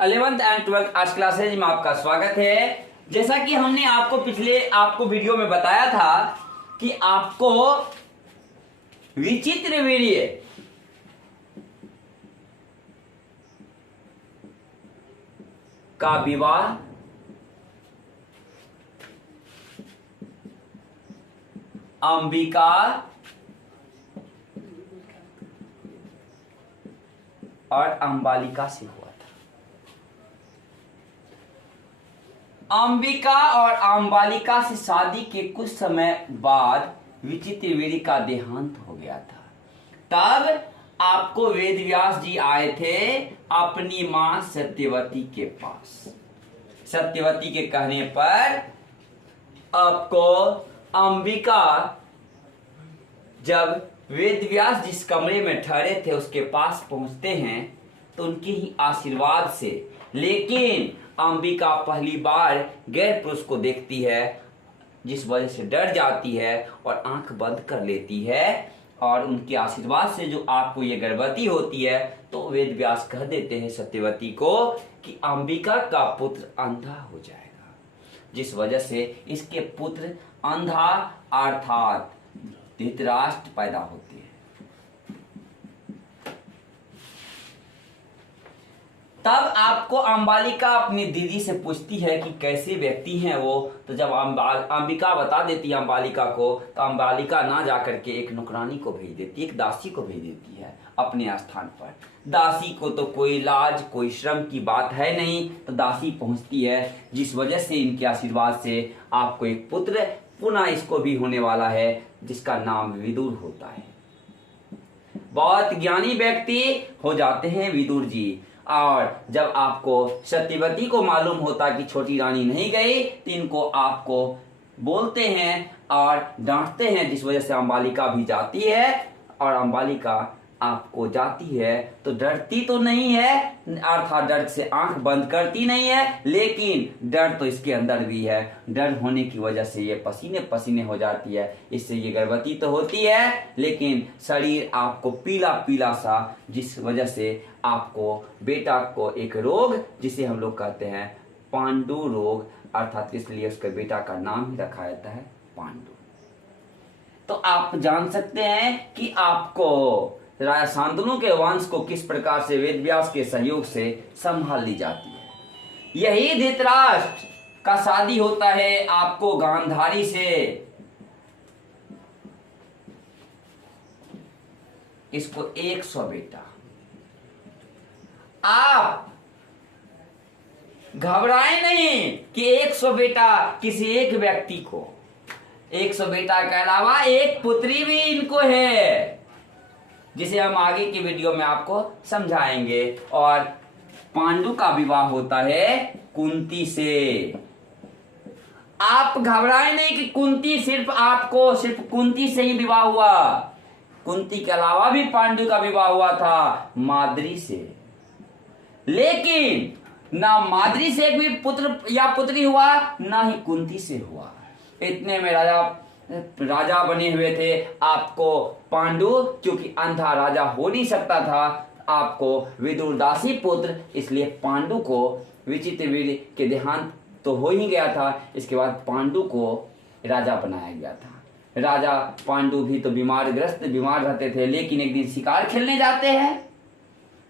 11th and 12th आज classes में आपका स्वागत है। जैसा कि हमने आपको वीडियो में बताया था कि आपको विचित्र वीर्य का विवाह अंबिका और अंबालिका से हुआ था। अंबिका और अंबालिका से शादी के कुछ समय बाद विचित्र वीर्य का देहांत हो गया था। तब आपको वेद व्यास जी आए थे अपनी मां सत्यवती के पास। सत्यवती के कहने पर आपको अंबिका जब वेद व्यास जिस कमरे में ठहरे थे उसके पास पहुंचते हैं तो उनके ही आशीर्वाद से, लेकिन अंबिका पहली बार गैर पुरुष को देखती है जिस वजह से डर जाती है और आंख बंद कर लेती है। और उनके आशीर्वाद से जो आपको ये गर्भवती होती है तो वेद व्यास कह देते हैं सत्यवती को कि अंबिका का पुत्र अंधा हो जाएगा, जिस वजह से इसके पुत्र अंधा अर्थात धृतराष्ट्र पैदा होते हैं। तब आपको अंबालिका अपनी दीदी से पूछती है कि कैसे व्यक्ति हैं वो। तो जब अंबिका बता देती है अंबालिका को, तो अंबालिका ना जाकर के एक नौकरानी को भेज देती है, एक दासी को भेज देती है अपने स्थान पर। दासी को तो कोई लाज कोई श्रम की बात है नहीं, तो दासी पहुंचती है, जिस वजह से इनके आशीर्वाद से आपको एक पुत्र पुनः इसको भी होने वाला है जिसका नाम विदुर होता है। बहुत ज्ञानी व्यक्ति हो जाते हैं विदुर जी। और जब आपको सत्यवती को मालूम होता कि छोटी रानी नहीं गई तो इनको आपको बोलते हैं और डांटते हैं, जिस वजह से अंबालिका भी जाती है। और अंबालिका आपको जाती है तो डरती तो नहीं है, अर्थात डर से आंख बंद करती नहीं है, लेकिन डर तो इसके अंदर भी है। डर होने की वजह से ये पसीने पसीने हो जाती है। इससे ये गर्भवती तो होती है लेकिन शरीर आपको पीला पीला सा, जिस वजह से आपको बेटा को एक रोग जिसे हम लोग कहते हैं पांडु रोग, अर्थात इसलिए उसके बेटा का नाम ही रखा जाता है पांडु। तो आप जान सकते हैं कि आपको राजा शांतनु के वंश को किस प्रकार से वेद व्यास के सहयोग से संभाल ली जाती है। यही धृतराष्ट्र का शादी होता है आपको गांधारी से। इसको 100 बेटा। आप घबराए नहीं कि 100 बेटा किसी एक व्यक्ति को, 100 बेटा के अलावा एक पुत्री भी इनको है, जिसे हम आगे की वीडियो में आपको समझाएंगे। और पांडु का विवाह होता है कुंती से। आप घबराए नहीं कि कुंती सिर्फ कुंती से ही विवाह हुआ। कुंती के अलावा भी पांडु का विवाह हुआ था माद्री से, लेकिन ना माद्री से एक भी पुत्र या पुत्री हुआ, ना ही कुंती से हुआ। इतने में राजा बने हुए थे आपको पांडु, क्योंकि अंधा राजा हो नहीं सकता था। आपको विदुर दासी पुत्र, इसलिए पांडु को विचित्र वीर्य के देहांत तो हो ही गया था। इसके बाद पांडु को राजा बनाया गया था। राजा पांडु भी तो बीमार रहते थे, लेकिन एक दिन शिकार खेलने जाते हैं,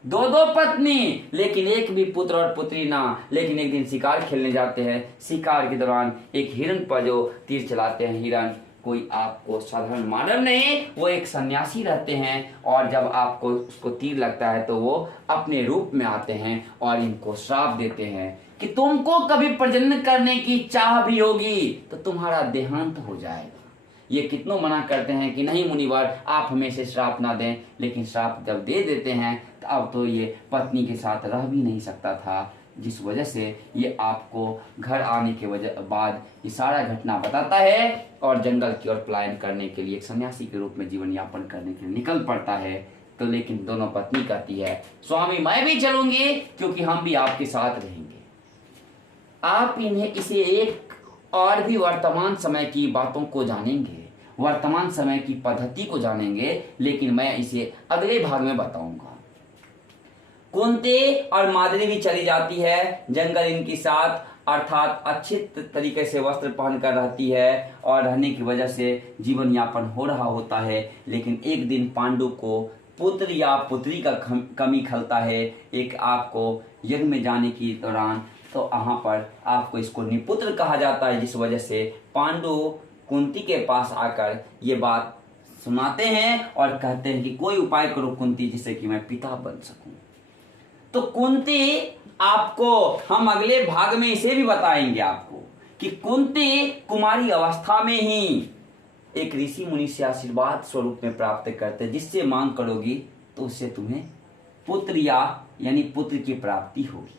दो पत्नी लेकिन एक भी पुत्र और पुत्री ना, लेकिन एक दिन शिकार खेलने जाते हैं। शिकार के दौरान एक हिरण पर जो तीर चलाते हैं, हिरण कोई आपको साधारण मानव नहीं, वो एक सन्यासी रहते हैं। और जब आपको उसको तीर लगता है तो वो अपने रूप में आते हैं और इनको श्राप देते हैं कि तुमको कभी प्रजनन करने की चाह भी होगी तो तुम्हारा देहांत हो जाएगा। ये कितनों मना करते हैं कि नहीं मुनिवर, आप हमें से श्राप ना दें, लेकिन श्राप जब दे देते हैं तो अब तो ये पत्नी के साथ रह भी नहीं सकता था, जिस वजह से ये आपको घर आने के बाद ये सारा घटना बताता है और जंगल की ओर पलायन करने के लिए एक सन्यासी के रूप में जीवन यापन करने के लिए निकल पड़ता है। तो लेकिन दोनों पत्नी कहती है स्वामी मैं भी चलूंगी, क्योंकि हम भी आपके साथ रहेंगे। आप इसे एक और भी वर्तमान समय की बातों को जानेंगे, वर्तमान समय की पद्धति को जानेंगे, लेकिन मैं इसे अगले भाग में बताऊंगा। कुंती और माद्री भी चली जाती है जंगल इनके साथ, अर्थात अच्छे तरीके से वस्त्र पहन कर रहती है और रहने की वजह से जीवन यापन हो रहा होता है। लेकिन एक दिन पांडु को पुत्र या पुत्री का कमी खलता है। एक आपको यज्ञ में जाने के दौरान, तो यहाँ पर आपको इसको निपुत्र कहा जाता है, जिस वजह से पांडु कुंती के पास आकर ये बात सुनाते हैं और कहते हैं कि कोई उपाय करो कुंती, जिससे कि मैं पिता बन सकूं। तो कुंती, आपको हम अगले भाग में इसे भी बताएंगे आपको कि कुंती कुमारी अवस्था में ही एक ऋषि मुनि से आशीर्वाद स्वरूप में प्राप्त करते, जिससे मांग करोगी तो उससे तुम्हें पुत्र यानी पुत्र की प्राप्ति होगी।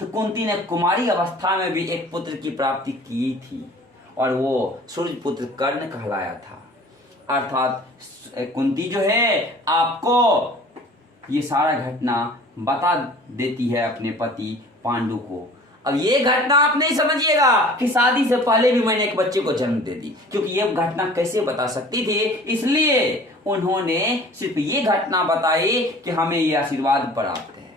तो कुंती ने कुमारी अवस्था में भी एक पुत्र की प्राप्ति की थी और वो सूर्य पुत्र कर्ण कहलाया था। अर्थात कुंती जो है आपको ये सारा घटना बता देती है अपने पति पांडु को। अब ये घटना आप नहीं समझिएगा कि शादी से पहले भी मैंने एक बच्चे को जन्म दे दी, क्योंकि ये घटना कैसे बता सकती थी, इसलिए उन्होंने सिर्फ ये घटना बताई कि हमें ये आशीर्वाद प्राप्त है।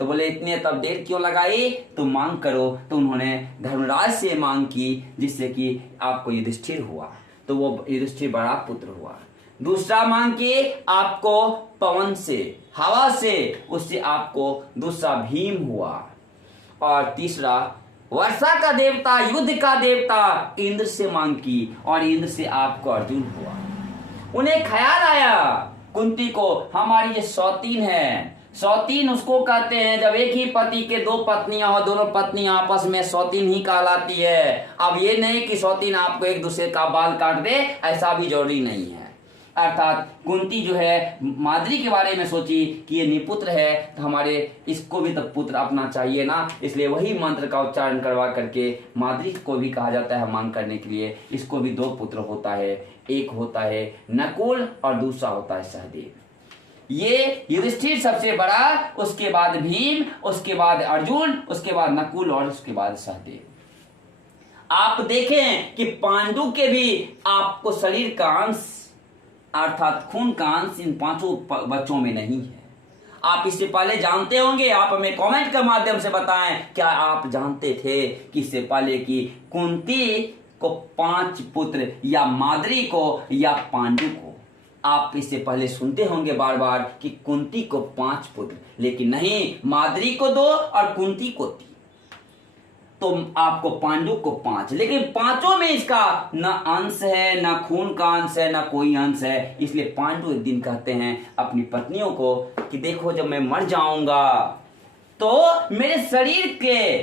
तो बोले इतने तब देर क्यों लगाई, तो मांग करो। तो उन्होंने धर्मराज से मांग की, जिससे कि आपको युधिष्ठिर हुआ, तो वो युधिष्ठिर बड़ा पुत्र हुआ। दूसरा मांग की आपको पवन से, हवा से, उससे आपको दूसरा भीम हुआ। और तीसरा वर्षा का देवता, युद्ध का देवता इंद्र से मांग की और इंद्र से आपको अर्जुन हुआ। उन्हें ख्याल आया कुंती को, हमारी ये सौतीन है, सौतीन उसको कहते हैं जब एक ही पति के दो पत्नियां हो, दोनों पत्नियां आपस में सौतीन ही कहलाती है। अब ये नहीं कि सौतीन आपको एक दूसरे का बाल काट दे, ऐसा भी जरूरी नहीं है। अर्थात कुंती जो है माद्री के बारे में सोची कि ये निपुत्र है, तो हमारे इसको भी तो पुत्र अपना चाहिए ना, इसलिए वही मंत्र का उच्चारण करवा करके माद्री को भी कहा जाता है मांग करने के लिए। इसको भी दो पुत्र होता है, एक होता है नकुल और दूसरा होता है सहदेव। ये युधिष्ठिर सबसे बड़ा, उसके बाद भीम, उसके बाद अर्जुन, उसके बाद नकुल और उसके बाद सहदेव। आप देखें कि पांडु के भी आपको शरीर का अंश अर्थात खून का अंश इन पांचों बच्चों में नहीं है। आप इससे पहले जानते होंगे, आप हमें कमेंट के माध्यम से बताएं, क्या आप जानते थे कि इससे पहले कि कुंती को 5 पुत्र या माद्री को या पांडु को, आप इससे पहले सुनते होंगे बार बार कि कुंती को 5 पुत्र, लेकिन नहीं, माद्री को 2 और कुंती को 3, तो आपको पांडु को 5, लेकिन पांचों में इसका न अंश है, न खून का अंश है, न कोई अंश है। इसलिए पांडु एक दिन कहते हैं अपनी पत्नियों को कि देखो जब मैं मर जाऊंगा तो मेरे शरीर के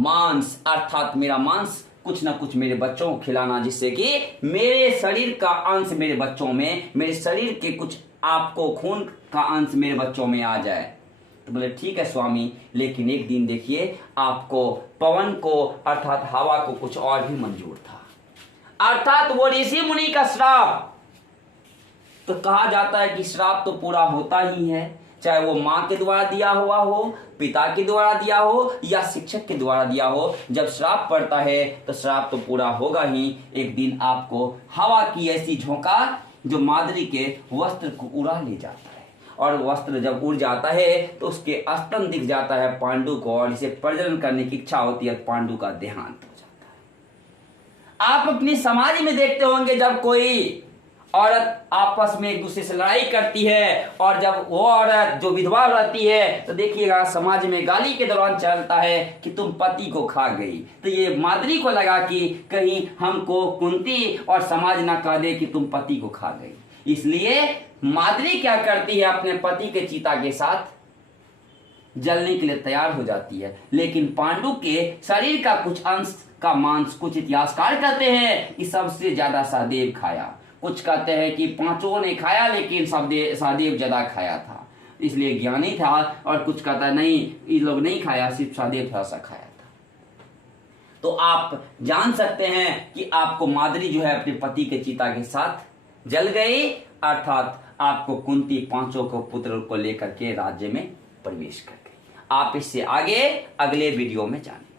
मांस अर्थात मेरा मांस कुछ ना कुछ मेरे बच्चों को खिलाना, जिससे कि मेरे शरीर का अंश मेरे बच्चों में, मेरे शरीर के कुछ आपको खून का अंश मेरे बच्चों में आ जाए। तो बोले ठीक है स्वामी, लेकिन एक दिन देखिए आपको पवन को अर्थात हवा को कुछ और भी मंजूर था, अर्थात वो ऋषि मुनि का श्राप। तो कहा जाता है कि श्राप तो पूरा होता ही है, चाहे वो माँ के द्वारा दिया हुआ हो, पिता के द्वारा दिया हो या शिक्षक के द्वारा दिया हो। जब श्राप पड़ता है तो श्राप तो पूरा होगा ही। एक दिन आपको हवा की ऐसी झोंका जो माद्री के वस्त्र को उड़ा ले जाता है, और वस्त्र जब उड़ जाता है तो उसके स्तन दिख जाता है पांडु को, और इसे प्रजनन करने की इच्छा होती है, पांडु का देहांत हो जाता है। आप अपने समाज में देखते होंगे जब कोई औरत आपस में एक दूसरे से लड़ाई करती है, और जब वो औरत जो विधवा रहती है तो देखिएगा समाज में गाली के दौरान चलता है कि तुम पति को खा गई। तो ये माद्री को लगा कि कहीं हमको कुंती और समाज ना कह दे कि तुम पति को खा गई, इसलिए माद्री क्या करती है, अपने पति के चिता के साथ जलने के लिए तैयार हो जाती है। लेकिन पांडु के शरीर का कुछ अंश का मांस कुछ इतिहासकार कहते हैं कि सबसे ज्यादा सहदेव खाया, कुछ कहते हैं कि पांचों ने खाया लेकिन सहदेव ज्यादा खाया था, इसलिए ज्ञानी था, और कुछ कहता है नहीं ये लोग नहीं खाया, सिर्फ सहदेव थोड़ा सा खाया था। तो आप जान सकते हैं कि आपको माद्री जो है अपने पति के चिता के साथ जल गई, अर्थात आपको कुंती पांचों को पुत्र को लेकर के राज्य में प्रवेश कर गई। आप इससे आगे अगले वीडियो में जानेंगे।